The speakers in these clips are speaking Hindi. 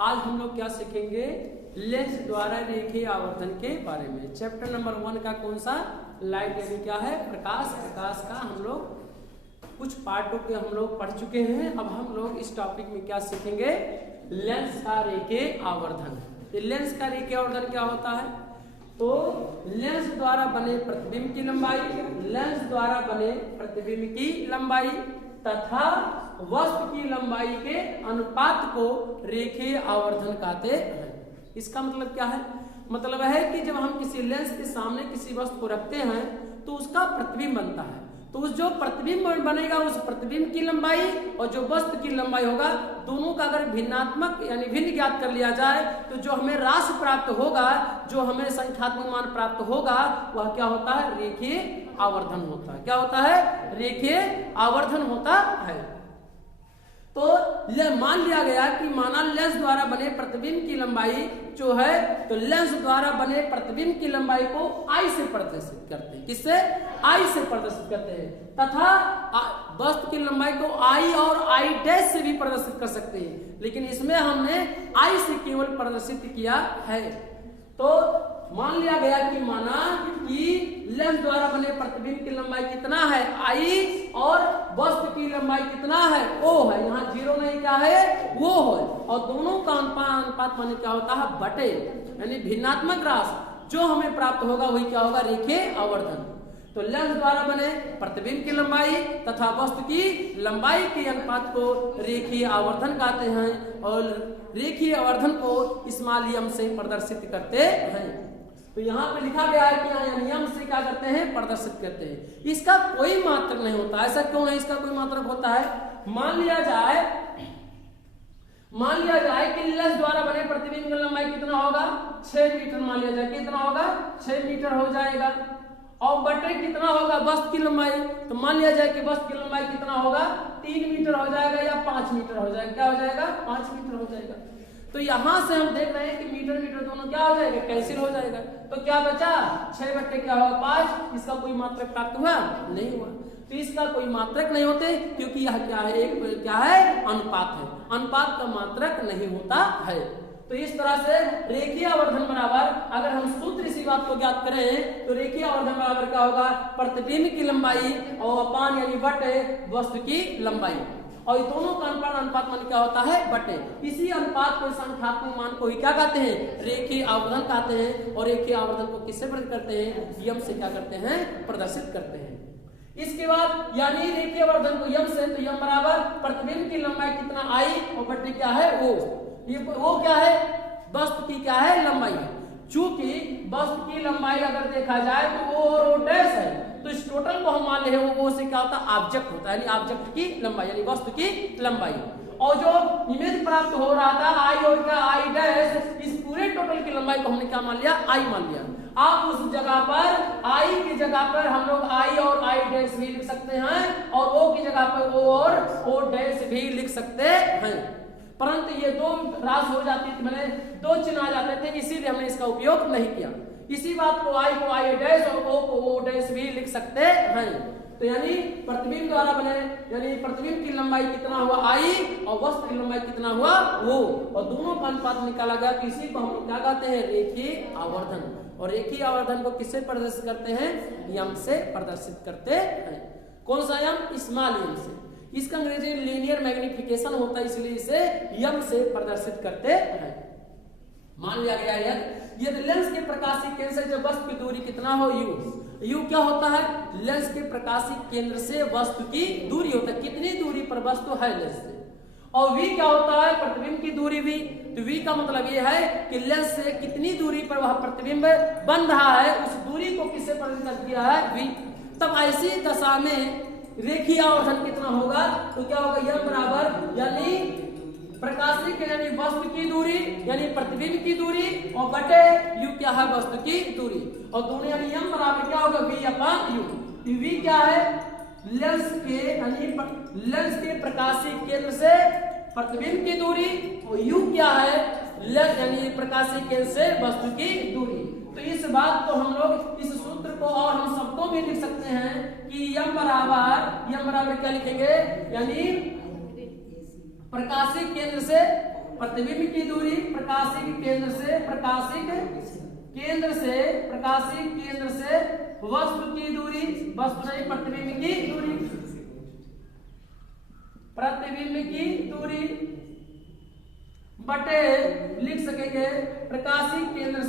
आज हम लोग क्या सीखेंगे? लेंस द्वारा रेखीय आवर्धन के बारे में। चैप्टर नंबर 1 का कौन सा? लाइट, यानी क्या है? प्रकाश। प्रकाश का हम लोग कुछ पार्टों के हम लोग पढ़ चुके हैं। अब हम लोग इस टॉपिक में क्या सीखेंगे? लेंस का रेखीय आवर्धन। लेंस का रेखीय आवर्धन क्या होता है? तो लेंस द्वारा बने प्रतिबिंब की लंबाई, लेंस द्वारा बने प्रतिबिंब की लंबाई तथा वस्तु की लंबाई के अनुपात को रेखीय आवर्धन कहते हैं। इसका मतलब क्या है? मतलब है कि जब हम किसी लेंस के सामने किसी वस्तु को रखते हैं तो उसका प्रतिबिंब बनता है। तो उस जो प्रतिबिंब बनेगा उस प्रतिबिंब की लंबाई और जो वस्तु की लंबाई होगा, दोनों का अगर भिन्नात्मक यानी भिन्न ज्ञात कर लिया जाए तो जो हमें राशि प्राप्त होगा, जो हमें संख्यात्मक मान प्राप्त होगा, वह क्या होता है? रेखीय आवर्धन होता है। क्या होता है? रेखीय आवर्धन होता है। तो मान लिया गया कि माना लेंस द्वारा बने प्रतिबिंब की लंबाई जो है, तो लेंस द्वारा बने प्रतिबिंब की लंबाई को I से प्रदर्शित करते हैं। किससे? I से प्रदर्शित करते हैं। तथा वस्तु की लंबाई को I और I' से भी प्रदर्शित कर सकते हैं, लेकिन इसमें हमने I से केवल प्रदर्शित किया है। तो मान लिया गया कि माना कि लेंस द्वारा बने प्रतिबिंब की लंबाई कितना है? I, और वस्तु की लंबाई कितना है? O है। यहाँ 0 नहीं, क्या है? वो है। और दोनों का अनुपात माने क्या होता है? बटे, यानी भिन्नात्मक राशि जो हमें प्राप्त होगा वही क्या होगा? रेखीय आवर्धन। तो लेंस द्वारा बने प्रतिबिंब की लंबाई तथा वस्तु की लंबाई के अनुपात को रेखीय आवर्धन कहते हैं, और रेखीय आवर्धन को स्मॉल m से प्रदर्शित करते हैं। तो यहाँ पे लिखा गया है कि नियम से क्या करते हैं? प्रदर्शित करते हैं। इसका कोई मात्रक नहीं होता। ऐसा क्यों नहीं? इसका कोई मात्रक होता है। मान लिया जाए कि लेंस द्वारा बने प्रतिबिंब की लंबाई कितना होगा? 6 मीटर मान लिया जाए। कितना होगा? 6 मीटर हो जाएगा। और बटे कितना होगा? वस्तु की लंबाई। तो मान लिया जाए कि वस्तु की लंबाई कितना होगा? 3 मीटर हो जाएगा या 5 मीटर हो जाएगा। क्या हो जाएगा? 5 मीटर हो जाएगा। तो यहां से हम देख रहे हैं कि मीटर मीटर दोनों क्या हो जाएगा? कैंसिल हो जाएगा। तो क्या बचा? 6 बटे क्या होगा? 5। इसका कोई मात्रक प्राप्त हुआ? नहीं हुआ। तो इसका कोई मात्रक नहीं होते, क्योंकि यह क्या है? एक क्या है? अनुपात है। अनुपात का मात्रक नहीं होता है। तो इस तरह से रेखीय आवर्धन बराबर, अगर हम सूत्र इसी बात को ज्ञात करें तो रेखीय आवर्धन बराबर क्या होगा? प्रतिबिंब की लंबाई और अपान यानी बटे वस्तु की लंबाई, और ये दोनों का अनुपात मान क्या होता है? बटे। इसी अनुपात को, संख्यात्मक मान को ही क्या कहते हैं? रेखीय आवर्धन कहते हैं। और रेखीय आवर्धन को किससे प्रदर्शित करते हैं? यम से क्या करते हैं? प्रदर्शित करते हैं। इसके बाद यानी रेखीय आवर्धन को यम से, तो यम बराबर प्रतिबिंब की लंबाई कितना? I और बटे क्या है? O। ये वो क्या है? वस्तु की क्या है? लंबाई है। चूंकि वस्तु की लंबाई अगर देखा जाए तो O और O' है, तो इस टोटल को हम मान ले वो से क्या होता है? ऑब्जेक्ट होता है, यानी ऑब्जेक्ट की लंबाई यानी वस्तु की लंबाई। और जो इमेज प्राप्त हो रहा था I और क्या I', इस पूरे टोटल की लंबाई को हमने क्या मान लिया? I मान लिया। आप उस जगह पर I की जगह पर हम लोग I और I' भी लिख सकते हैं, और O की जगह पर O और O' भी लिख सकते हैं, परंतु ये दो राशि हो जाती थी, मैंने 2 चिन्ह आ जाते थे, इसीलिए हमने इसका उपयोग नहीं किया। इसी बात को I को I' और O को O' भी लिख सकते हैं। तो यानी प्रतिबिंब द्वारा बने, यानी प्रतिबिंब की लंबाई कितना हुआ? I, और वस्तु की लंबाई कितना हुआ? O, और दोनों का अनुपात निकाला गया। तो इसी को हम लोग क्या कहते हैं? रेखीय आवर्धन। और रेखीय आवर्धन को किससे प्रदर्शित करते हैं? यम से प्रदर्शित करते हैं। कौन सा यम? स्मॉल m से। इसका अंग्रेजी लीनियर मैग्निफिकेशन होता है, इसलिए इसे यम से प्रदर्शित करते हैं। मान लिया गया यदि लेंस के प्रकाशीय केंद्र से जब वस्तु की दूरी कितना हो? U क्या होता है? लेंस के प्रकाशीय केंद्र से वस्तु की दूरी होता है, कितनी दूरी पर वस्तु है लेंस से। और V क्या होता है? प्रतिबिंब की दूरी V। तो V का मतलब यह है कि लेंस से कितनी दूरी पर वह प्रतिबिंब बन रहा है, उस दूरी को किससे प्रदर्शित किया है? V। तब ऐसी दशा में रेखीय आवर्धन कितना होगा? तो क्या होगा? यम बराबर यानी प्रकाशीय के यानी वस्तु की दूरी यानी प्रतिबिंब की दूरी और बटे U क्या है? वस्तु की दूरी। और दोनों यानी यम बराबर क्या होगा? V/U। V क्या है? लेंस के प्रकाशीय केंद्र से प्रतिबिंब की दूरी, और U क्या है? लेंस यानी प्रकाशीय केंद्र से वस्तु की दूरी। तो इस बात को हम लोग, इस सूत्र को और हम शब्दों में लिख सकते हैं कि यम बराबर क्या लिखेंगे? यानी प्रकाशीय केंद्र से प्रतिबिंब की दूरी प्रकाशिक केंद्र से वस्तु की दूरी, वस्तु नहीं प्रतिबिंब की दूरी, प्रतिबिंब की दूरी बटे लिख सकेंगे प्रकाशिक केंद्र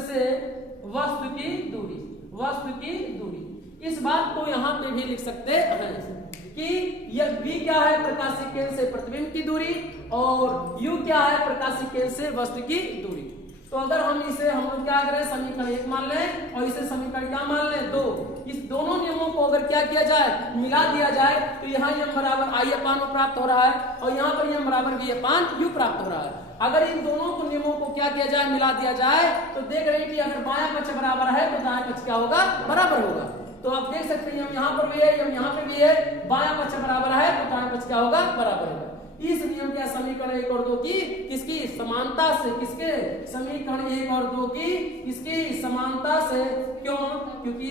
से वस्तु की दूरी, इस बात को यहां पे भी लिख सकते हैं कि यह v क्या है प्रकाशिक केंद्र से प्रतिबिंब की दूरी और u क्या है प्रकाशिक केंद्र से वस्तु की दूरी। तो अगर हम लोग क्या करें समीकरण 1 मान लें और इसे समीकरण क्या मान लें 2, इस दोनों नियमों को अगर क्या किया जाए मिला दिया जाए तो यहाँ m बराबर i अपान u प्राप्त हो रहा है और यहाँ पर m बराबर v अपान u प्राप्त हो रहा है। अगर इन दोनों को नियमों को क्या किया जाए मिला दिया जाए तो देख रहे हैं कि अगर बायां पक्ष बराबर है तो दायां पक्ष क्या होगा बराबर होगा। तो आप देख सकते हैं यहाँ पर भी है यहाँ पे भी है, बायां पक्ष बराबर है तो दायां पक्ष क्या होगा बराबर होगा। इस नियम के समीकरण 1 और 2 की किसकी समानता से, किसके समीकरण 1 और 2 की किसकी समानता से, क्यों? क्योंकि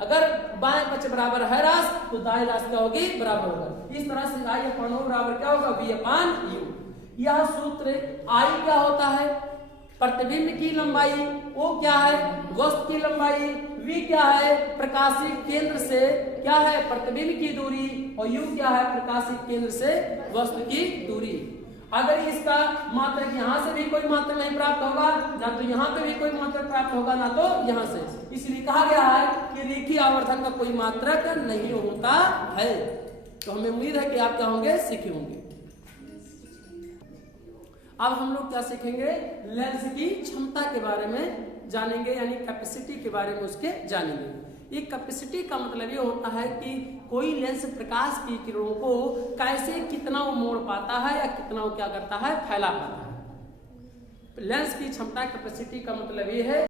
अगर बाएं पक्ष बराबर है राशि तो दाएं राशि क्या होगी बराबर होगा। इस तरह से i अपान u बराबर क्या होगा v अपान u। यह सूत्र i क्या होता है प्रतिबिंब की लंबाई, o क्या है वस्तु की लंबाई, v क्या है प्रकाशिक केंद्र से क्या है प्रतिबिंब की दूरी और u क्या है प्रकाशिक केंद्र से वस्तु की दूरी। अगर इसका मात्रक यहाँ से भी कोई मात्रक नहीं प्राप्त होगा, ना तो यहाँ पे भी कोई मात्रक प्राप्त होगा, ना तो यहाँ से, इसलिए कहा गया है कि रेखीय आवर्धन का कोई मात्रक नहीं होता है। तो हमें उम्मीद है कि आप क्या होंगे सीखे होंगे। अब हम लोग क्या सीखेंगे लेंस की क्षमता के बारे में जानेंगे, यानी कैपेसिटी के बारे में उसके जानेंगे। ये कैपेसिटी का मतलब ये होता है कि कोई लेंस प्रकाश की किरणों को कैसे कितना वो मोड़ पाता है या कितना वो क्या करता है फैला पाता है। लेंस की क्षमता कैपेसिटी का मतलब ये है